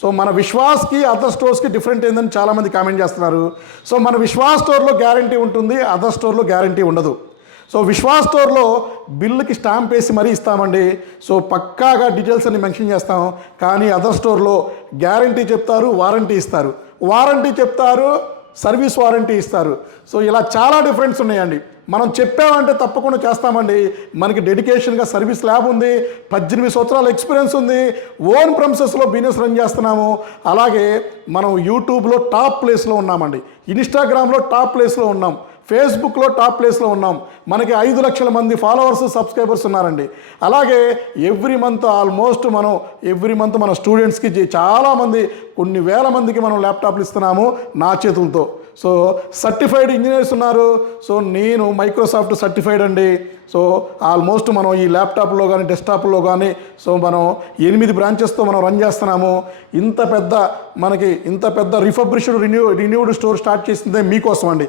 So మన విశ్వాస్కి other స్టోర్స్కి different ఏందని చాలామంది కామెంట్ చేస్తున్నారు. సో మన విశ్వాస్ స్టోర్లో గ్యారంటీ ఉంటుంది, అదర్ స్టోర్లో గ్యారంటీ ఉండదు. సో విశ్వాస్ స్టోర్లో బిల్లుకి స్టాంప్ వేసి మరీ ఇస్తామండి. సో పక్కాగా డీటెయిల్స్ అన్ని మెన్షన్ చేస్తాం. కానీ అదర్ స్టోర్లో గ్యారంటీ చెప్తారు, వారంటీ ఇస్తారు. వారంటీ చెప్తారు, సర్వీస్ వారంటీ ఇస్తారు. సో ఇలా చాలా డిఫరెన్స్ ఉన్నాయండి. మనం చెప్పామంటే తప్పకుండా చేస్తామండి. మనకి డెడికేషన్గా సర్వీస్ ల్యాబ్ ఉంది, 18 సంవత్సరాల ఎక్స్పీరియన్స్ ఉంది, ఓన్ ప్రెమిసెస్లో బిజినెస్ రన్ చేస్తున్నాము. అలాగే మనం యూట్యూబ్లో టాప్ ప్లేస్లో ఉన్నామండి, ఇన్స్టాగ్రామ్లో టాప్ ప్లేస్లో ఉన్నాం, ఫేస్బుక్లో టాప్ ప్లేస్లో ఉన్నాం. మనకి 5 లక్షల మంది ఫాలోవర్స్, సబ్స్క్రైబర్స్ ఉన్నారండి. అలాగే ఎవ్రీ మంత్ ఆల్మోస్ట్ మనం మన స్టూడెంట్స్కి చాలామంది, కొన్ని వేల మందికి మనం ల్యాప్టాప్లు ఇస్తున్నాము నా చేతులతో. సో సర్టిఫైడ్ ఇంజనీర్స్ ఉన్నారు. సో నేను మైక్రోసాఫ్ట్ సర్టిఫైడ్ అండి. సో ఆల్మోస్ట్ మనం ఈ ల్యాప్టాప్లో కానీ డెస్క్టాప్లో కానీ సో మనం 8 బ్రాంచెస్తో మనం రన్ చేస్తున్నాము. ఇంత పెద్ద రిఫబ్రిష్డ్ రిన్యూడ్ స్టోర్ స్టార్ట్ చేసిందే మీకోసం అండి.